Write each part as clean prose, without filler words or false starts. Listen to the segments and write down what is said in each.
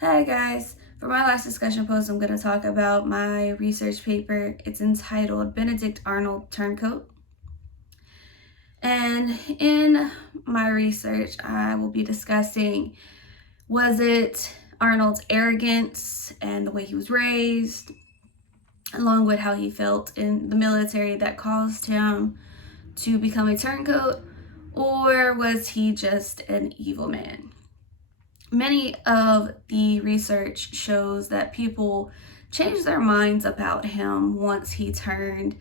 Hi guys, for my last discussion post, I'm going to talk about my research paper. It's entitled Benedict Arnold, Turncoat. And in my research, I will be discussing, was it Arnold's arrogance and the way he was raised, along with how he felt in the military that caused him to become a turncoat, or was he just an evil man? Many of the research shows that people changed their minds about him once he turned,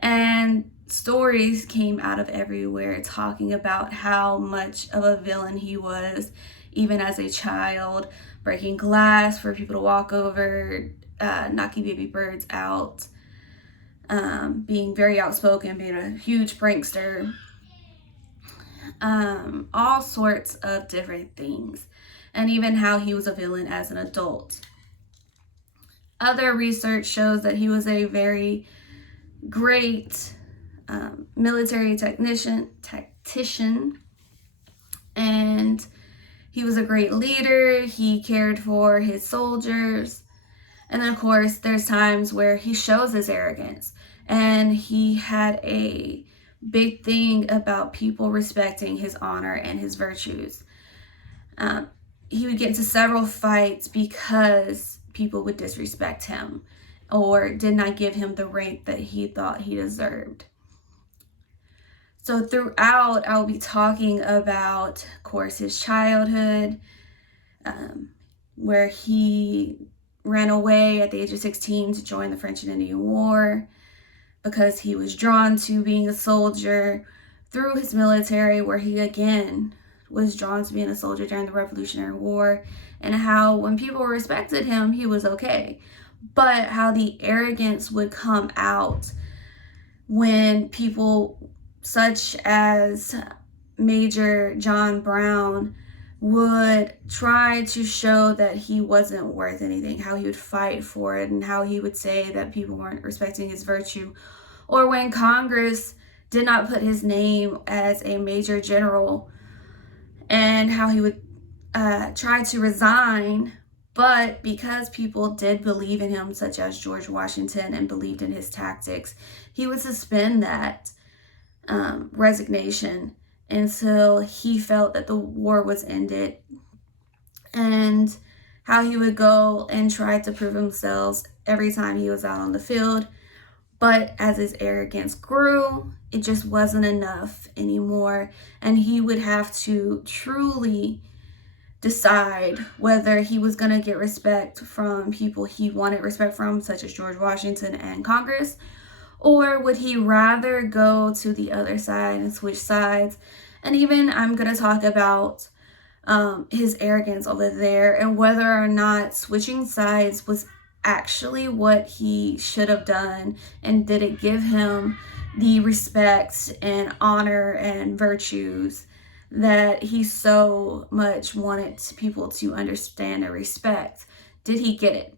and stories came out of everywhere talking about how much of a villain he was, even as a child, breaking glass for people to walk over, knocking baby birds out, being very outspoken, being a huge prankster, all sorts of different things, and even how he was a villain as an adult. Other research shows that he was a very great military tactician, and he was a great leader. He cared for his soldiers. And then, of course, there's times where he shows his arrogance, and he had a big thing about people respecting his honor and his virtues. He would get into several fights because people would disrespect him or did not give him the rank that he thought he deserved. So throughout, I'll be talking about, of course, his childhood, where he ran away at the age of 16 to join the French and Indian War because he was drawn to being a soldier, through his military, where he again was drawn to being a soldier during the Revolutionary War, and how when people respected him, he was okay. But how the arrogance would come out when people such as Major John Brown would try to show that he wasn't worth anything, how he would fight for it, and how he would say that people weren't respecting his virtue. Or when Congress did not put his name as a major general, and how he would try to resign, but because people did believe in him, such as George Washington, and believed in his tactics, he would suspend that resignation until he felt that the war was ended, and how he would go and try to prove himself every time he was out on the field. But as his arrogance grew, it just wasn't enough anymore, and he would have to truly decide whether he was going to get respect from people he wanted respect from, such as George Washington and Congress, or would he rather go to the other side and switch sides. And even I'm going to talk about his arrogance over there, and whether or not switching sides was actually what he should have done, and did it give him the respect and honor and virtues that he so much wanted people to understand and respect. Did he get it?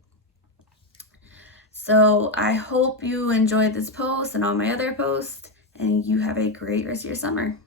So I hope you enjoyed this post and all my other posts, and you have a great rest of your summer.